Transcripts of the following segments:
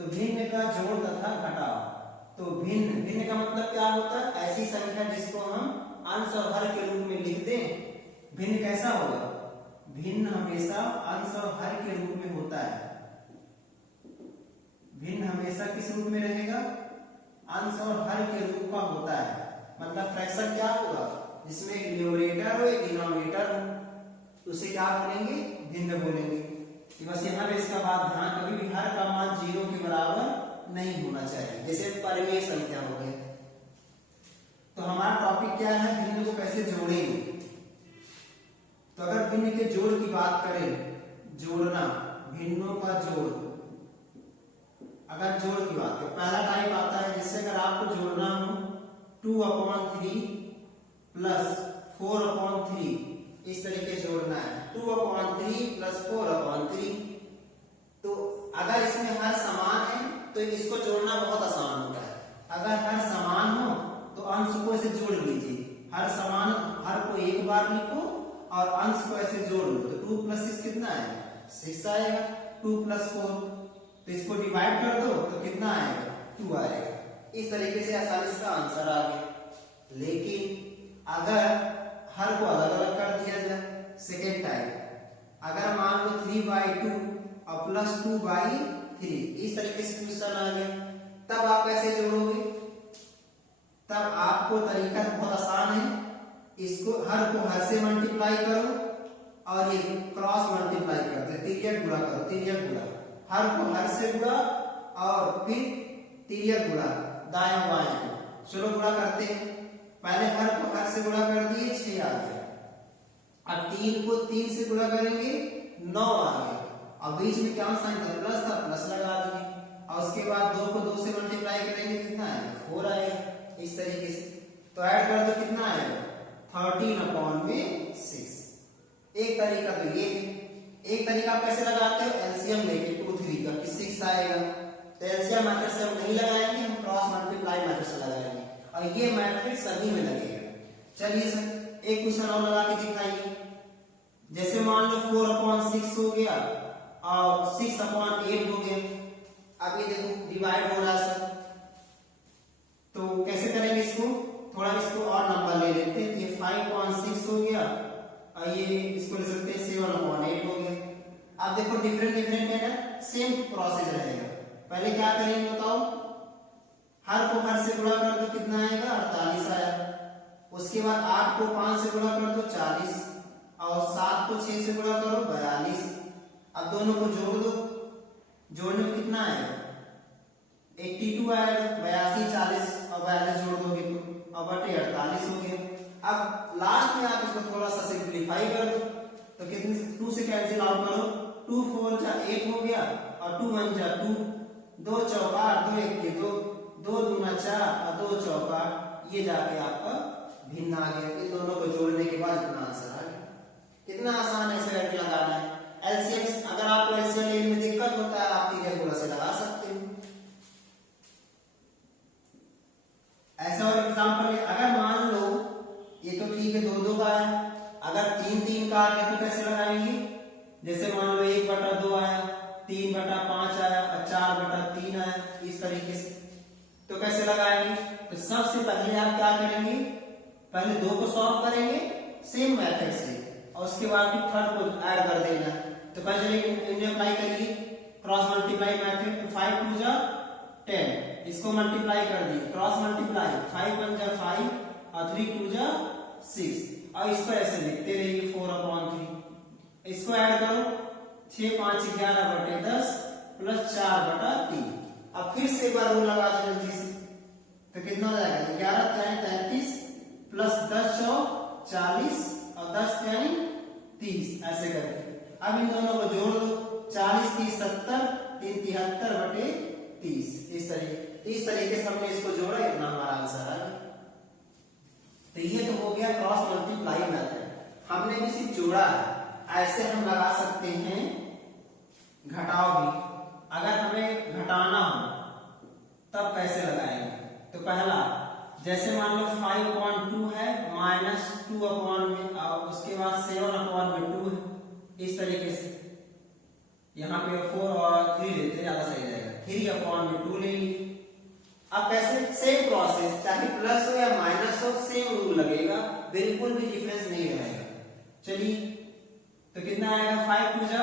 तो भिन्न का जोड़ तथा घटाव। तो भिन्न, भिन्न का मतलब क्या होता है? ऐसी संख्या जिसको हम अंश और हर के रूप में लिख दें। भिन्न कैसा होगा? भिन्न हमेशा अंश और हर के रूप में होता है। भिन्न हमेशा किस रूप में रहेगा? अंश और हर के रूप का होता है। मतलब फ्रैक्शन क्या होगा? जिसमें एक न्यूमरेटर हो एक डिनोमिनेटर हो, तो उसे क्या बोलेंगे? भिन्न बोलेंगे। बस यहाँ पे इसका बात ध्यान, कभी भी हर का मान 0 के बराबर नहीं होना चाहिए, जैसे परिमेय संख्या हो गया। तो हमारा टॉपिक क्या है? भिन्न को कैसे जोड़ेंगे। तो अगर भिन्न के जोड़ की बात करें, जोड़ना, भिन्नों का जोड़, अगर जोड़ की बात करें, पहला टाइप आता है जिससे अगर आपको जोड़ना हो 2/3 प्लस 4/3, इस तरीके से जोड़ना है। 2/3 प्लस 4/3। तो अगर इसमें हर समान है तो इसको जोड़ना बहुत आसान होता है। अगर हर समान हो तो अंश को ऐसे जोड़ लीजिए। हर समान, हर को एक बार लिखो और अंश को ऐसे जोड़ लो। तो 2 + 6 कितना आएगा? 6 आएगा। 2 + 4, तो इसको डिवाइड कर दो तो कितना आएगा? 2 आएगा। इस तरीके से आसानी से आंसर आ गया। लेकिन अगर हर को अलग अलग कर दिया जाए, सेकेंड टाइप, अगर मान लो 3/2 और प्लस 2/3, इस तरीके से क्वेश्चन आ गया, तब आप कैसे जोड़ोगे? तब आपको तरीका बहुत आसान है। इसको हर को हर से मल्टीप्लाई करो और ये क्रॉस मल्टीप्लाई करते, तिर्यक गुणा करो, तिर्यक गुणा। हर को हर से गुणा और फिर तिर्यक गुणा, दाएं बाएं को। चलो गुणा करते हैं। पहले हर को हर से गुणा कर दिए, 6 आ गया। अब 3 को 3 से गुणा करेंगे, 9 आ गया। अब बीच में क्या साइन था? प्लस था, प्लस लगा दिए। और उसके बाद 2 को 2 से मल्टीप्लाई करेंगे, कितना आएगा? 4 आएगा। इस तरीके से तो ऐड कर दो, कितना आएगा? 13/6। एक तरीका तो ये है। एक तरीका आप कैसे लगाते हो? एलसीएम लेके 2 3 का 6 आएगा। तो एलसीएम मेथड से हम नहीं लगाएंगे, हम क्रॉस मल्टीप्लाई मेथड से लगाएंगे और ये मेथड सभी में लगेगा। चलिए सर एक क्वेश्चन और लगा के दिखाइए। जैसे मान लो 4/6 हो गया और 6/8 हो गया। अब ये देखो डिवाइड हो रहा है सर, तो कैसे करेंगे इसको? थोड़ा इसको और नंबर ले लेते हैं। ये 5/6 हो गया और ये इसको ले सकते हैं 7/8 हो गया। अब देखो डिफरेंट डिफरेंट है ना, सेम प्रोसेस रहेगा। पहले क्या करेंगे बताओ? हर को हर से गुणा कर दो, कितना आएगा? 48 आया। उसके बाद 8 को 5 से गुणा कर दो, 40। और 7 को 6 से गुणा करो, 42। अब दोनों को जोड़ दो, जोड़ने में कितना आएगा? 82 आएगा। 82 40 और 42 जोड़ दोगे तो और बटे 48 हो गया। अब लास्ट में आप इसको थोड़ा सा सिंप्लीफाई कर दो, तो कितने 2 से कैंसिल आउट करो। 2 4 जा 1 हो गया और 2 1 जा 2, 2 चौका 2 1 के 2, 2 दूना 4 और 2 चौका, ये जाके आपका भिन्न आ गया। इन दोनों को जोड़ने के बाद इतना आंसर आ गया। कितना आसान है इसे करके लगाना है। एलसीएम, अगर आपको एलसीएम लेने में दिक्कत होता है, आप तिर्यक गुणा से लगा सकते हो। ऐसा और एग्जांपल है, अगर मान लो ये तो ठीक है 2 2 का है, अगर 3 3 का आ गया तो कैसे लगाएंगे? जैसे मान लो 1/2 आया, 3/5 आया और 4/3 आया, इस तरीके से। तो कैसे लगाएंगे? तो सबसे पहले आप क्या करेंगे? पहले 2 को सॉल्व करेंगे सेम मेथड से और उसके बाद फिर थर्ड को ऐड कर देना। तो पहले इन्हें अप्लाई करिए क्रॉस मल्टीप्लाई मेथड। 5 2 जा 10, इसको मल्टीप्लाई कर दिए, क्रॉस मल्टीप्लाई 5 1 जा 5 और 3 2 जा 6 और इसको ऐसे लिखते रहिए 4/3। इसको ऐड करो, 6 5 11/10 प्लस 4/3। अब फिर से एक बार रूल लगा दो जल्दी से, तो कितना हो जाएगा? 11 3 33 प्लस 10 4 40 और 10 3 30, ऐसे करके। अब इन दोनों को जोड़ दो, 40 30 70 3 73/30। इस तरीके से हमने इसको जोड़ा, इतना हमारा आंसर आ गया। तो ये तो हो गया क्रॉस मल्टीप्लाई मेथड। हमने भी सिर्फ जोड़ा है। ऐसे हम लगा सकते हैं घटाव भी। अगर हमें घटाना हो तब कैसे लगाएंगे? तो पहला, जैसे मान लो 5/2 है माइनस 2/, उसके बाद 7/2 है, इस तरीके से। यहाँ पे 4 और 3 लेते ज्यादा सही रहेगा। 3/2 अब कैसे, सेम प्रोसेस, चाहे प्लस हो या माइनस हो सेम रूल लगेगा, बिल्कुल भी डिफरेंस नहीं रहेगा। चलिए तो कितना आएगा 5 टू जा,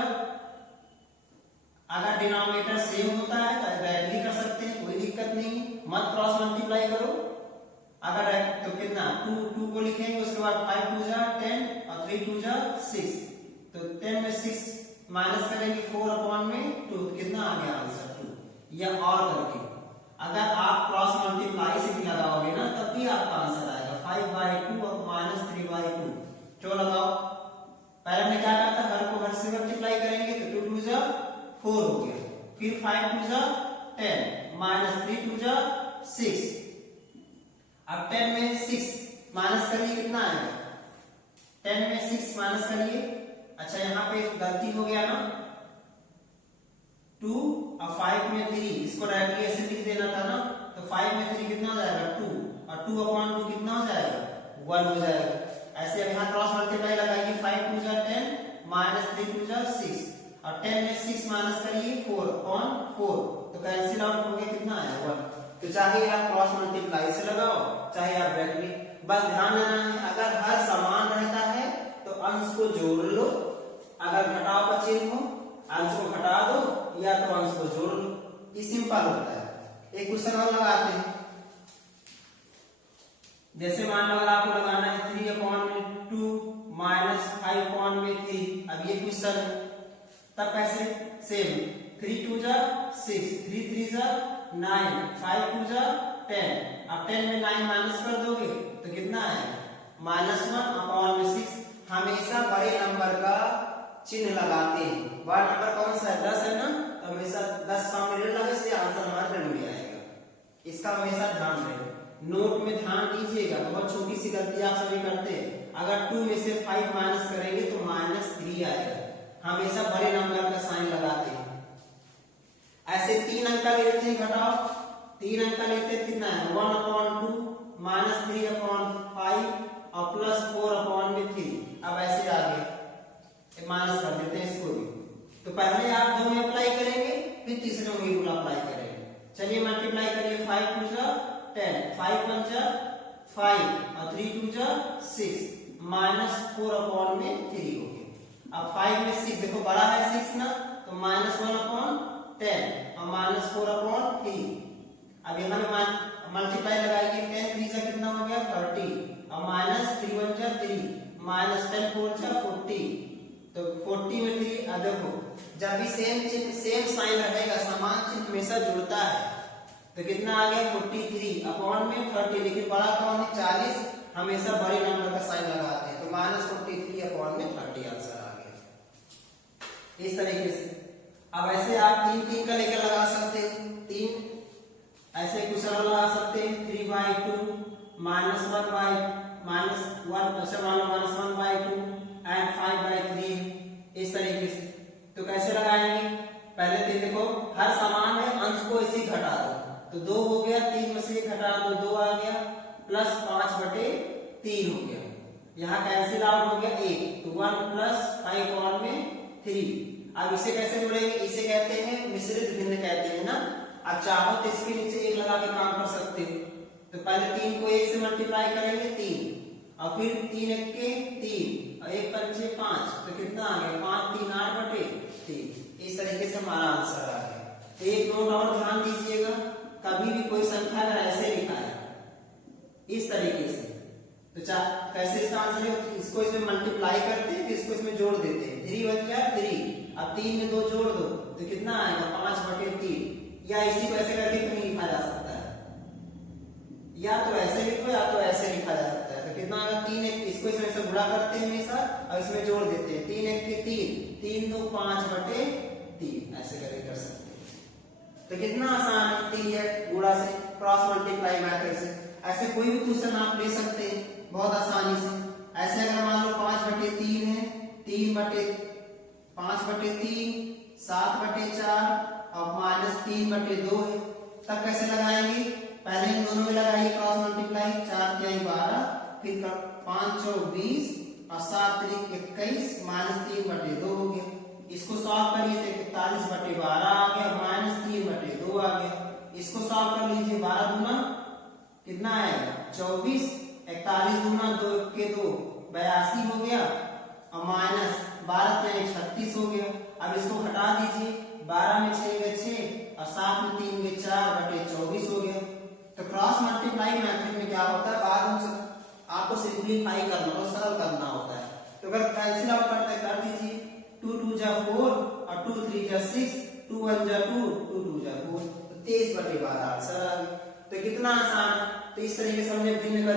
अगर डिनोमिनेटर सेम होता है तो डायरेक्टली कर सकते हैं, कोई दिक्कत नहीं, मत क्रॉस मल्टीप्लाई करो। अगर तो कितना 2 को लिखेंगे, उसके बाद 5 टू जा 10 और 3 टू जा 6, तो 10 में 6 माइनस करेंगे 4 अपॉन में 2, कितना आ गया आंसर 2। या और करके अगर आप क्रॉस मल्टीप्लाई से भी लगाओगे ना तब भी आपका आंसर आएगा 5/2 और -3/2। चलो लगाओ, पहले हमने क्या कहा था, हर को हर से मल्टीप्लाई करेंगे तो 2 टू जा 4 हो गया, फिर 5 टू जा 10 -3 टू जा 6। अब 10 में 6 माइनस करिए, कितना आएगा, 10 में 6 माइनस करिए। अच्छा यहाँ पे गलती हो गया ना, 2 और 5 में 3, इसको डायरेक्टली ऐसे लिख देना था ना, तो 5 में 3 कितना हो जाएगा 2, और 2 अपॉन 2 कितना हो जाएगा 1 हो जाएगा। ऐसे अब यहाँ क्रॉस मल्टीप्लाई लगाइए, 5 टू जा 10 -3 टू जा 6, और 10 में 6 माइनस करिए 4 अपॉन 4, तो कैंसिल आउट हो गया, कितना आया 1। तो चाहे आप क्रॉस मल्टीप्लाई से लगाओ चाहे आप डायरेक्टली, बस ध्यान देना है अगर हर समान रहता है तो अंश को जोड़ लो, अगर घटाव का चिन्ह हो अंश को घटा दो या तो अंश को जोड़ लो, ये सिंपल होता है। एक क्वेश्चन और लगाते हैं, जैसे मान लो अगर आपको लगाना है 3/2 -5/3, अब ये क्वेश्चन है, तब कैसे, सेम 3 टू जा 6, 3 3 जा 9, 5 टू जा 10, अब 10 में 9 माइनस कर दोगे तो कितना आएगा -1/6। हमेशा बड़े नंबर का चिन्ह लगाते हैं, बड़ा नंबर कौन सा है 10 है ना, तो हमेशा 10 का मिडिल लगे से आंसर हमारा ऋण में आएगा, इसका हमेशा ध्यान रहे। नोट में ध्यान दीजिएगा, बहुत छोटी सी गलती आप सभी करते हैं, अगर 2 में से 5 माइनस करेंगे तो -3 आएगा, हमेशा बड़े नंबर का साइन लगाते हैं। ऐसे 3 अंक का लेते हैं, घटाओ 3 अंक का लेते हैं, कितना है 1/2 -3/5 और +4/3। अब ऐसे आगे माइनस कर देते हैं इसको भी, तो पहले आप 2 में अप्लाई करेंगे फिर तीसरे में रूल अप्लाई करेंगे। चलिए मल्टीप्लाई करिए, 5 टू जा 10, 5 1 जा 5 और 3 टू जा 6, -4/3 हो गया। अब 5 में 6 देखो बड़ा है 6 ना, तो -1/10 और -4/3। अब यहाँ में मल्टीप्लाई लगाइए, 10 3 जा कितना हो गया 30, और -3 1 जा 3, -10 4 जा 40, तो 40 में 3। अब देखो जब भी सेम चिन्ह सेम साइन रहेगा, समान चिन्ह हमेशा जुड़ता है, तो कितना आ गया 43/30, लेकिन बड़ा कौन है 40, हमेशा बड़े नंबर का साइन लगाते हैं, तो -43/30 आंसर आ गया इस तरीके से। अब ऐसे आप 3 का लेकर लगा सकते हो, 3 ऐसे क्वेश्चन लगा सकते हैं, 3/2 -1 ऐसे मान लो -1/2 एंड 5/3, इस तरीके से। तो कैसे लगाएंगे, पहले तो देखो हर समान है, अंश को इसी घटा दो, तो 2 हो गया, 3 में से घटा दो 2 आ गया, +5/3 हो गया, यहाँ कैंसिल आउट हो गया 1, तो 1 + 5/3। अब इसे कैसे जोड़ेंगे, इसे कहते हैं मिश्रित भिन्न कहते हैं ना। अब चाहो तो इसके नीचे 1 लगा के काम कर सकते हो, तो पहले 3 को 1 से मल्टीप्लाई करेंगे 3, और फिर 3 1 के 3 और 1 5 5, तो कितना आ गया 5 3 8/3। इस तरीके से हमारा आंसर आ गया। तो एक नोट और ध्यान दीजिएगा, कभी भी कोई संख्या अगर ऐसे लिखा है इस तरीके से, तो कैसे इसका आंसर है, इसको इसमें मल्टीप्लाई करते हैं फिर इसको इसमें जोड़ देते हैं, 3 1 जा 3, अब 3 में 2 जोड़ दो तो कितना आएगा 5/3, या इसी को ऐसे करके कहीं लिखा जा सकता है, या तो ऐसे लिखो या तो ऐसे लिखा जा सकता है। तो कितना आएगा 3 1, इसको इसमें से गुणा करते हैं हमेशा और इसमें जोड़ देते हैं, 3 1 के 3, 3 2 5/3, ऐसे करके कर सकते हैं। तो कितना आसान है 3 गुणा से, क्रॉस मल्टीप्लाई मेथड से। ऐसे कोई भी क्वेश्चन आप ले सकते हैं बहुत आसानी से। ऐसे अगर मान लो 5/3 है, 5/3 7/4 और -3/2 है, तब कैसे लगाएंगे, पहले इन दोनों में लगाइए क्रॉस मल्टीप्लाई, 4 तिहाई 12, फिर 5 चौक 20 और 7 त्रिक 21, -3/2 हो गया। इसको सॉल्व करिए तो 41/12 आ गया, -3/2 आ गया। इसको सॉल्व कर लीजिए, 12 × 24, 41 दूना 2 के 2 82 हो गया और माइनस 12 3 36 हो गया। अब इसको हटा दीजिए, 12 में 6 गए 6 और 7 में 3 गए 4 बटे 24 हो गया। तो क्रॉस मल्टीप्लाई मेथड में क्या होता है, बाद में आपको सिंप्लीफाई करना और सरल करना होता है। तो अगर कैंसिल आउट करते कर दीजिए, 2 2 जा 4 और 2 3 जा 6, 2 1 जा 2, 2 2 जा 4, तो 23 बटे 12 आंसर आ गया। तो कितना आसान। तो इस तरीके से हमने भिन्न का